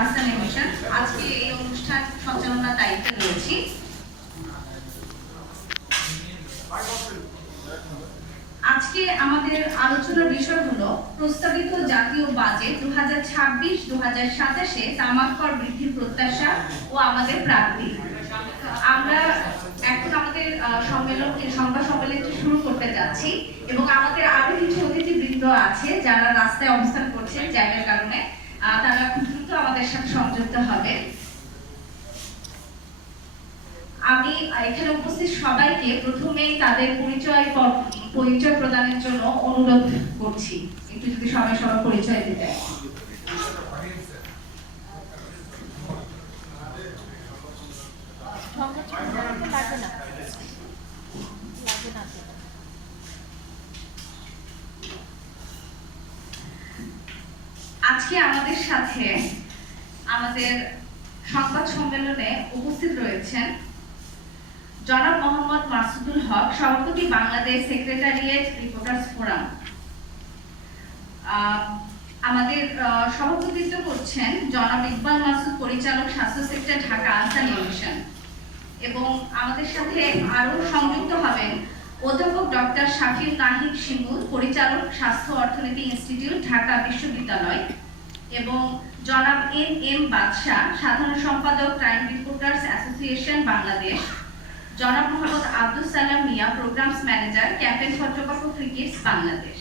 Ahsan mission আজকে এই অনুষ্ঠান সঞ্চালনার দায়িত্বে রয়েছি। আজকে আমাদের আলোচনার বিষয় হলো প্রস্তাবিত জাতীয় বাজেট 2026-2027 তামাক কর বৃদ্ধির প্রত্যাশা ও আমাদের প্রাপ্তি। আমরা এখন আমাদের সংবাদ সম্মেলনটি শুরু করতে যাচ্ছি এবং আমাদের আরো কিছু অতিথিবৃন্দ আছে যারা রাস্তায় অবস্থান করছেন জ্যামের কারণে, তারা খুব দ্রুত আমাদের সাথে সংযুক্ত হবে। আমি এখানে উপস্থিত সবাইকে প্রথমেই তাদের পরিচয় প্রদানের জন্য অনুরোধ করছি, একটু যদি সবাই সবার পরিচয় দিতে। আজকে আমাদের সাথে আমাদের সংবাদ সম্মেলনে উপস্থিত রয়েছেন জনাব মোহাম্মদ মাসুদুল হক, সভাপতি বাংলাদেশ সেক্রেটারিয়েট রিপোর্টার্স ফোরাম। আমাদের সভাপতিত্ব করছেন জনাব ইকবাল মাসুদ, পরিচালক স্বাস্থ্য সেক্টর, ঢাকা আহসান মিশন। এবং আমাদের সাথে আরো সংযুক্ত হবেন অধ্যাপক ডক্টর শাফিউল নাহিদ শিমুল, পরিচালক স্বাস্থ্য অর্থনীতি ইনস্টিটিউট, ঢাকা বিশ্ববিদ্যালয়, এবং জনাব এম বাদশাহ, সাধারণ সম্পাদক ক্রাইম রিপোর্টার্স অ্যাসোসিয়েশন বাংলাদেশ, জনাব মোহাম্মদ আব্দুল সালাম মিয়া, প্রোগ্রামস ম্যানেজার, ক্যাম্পেইন কর্তৃপক্ষ ক্রিকেটস বাংলাদেশ।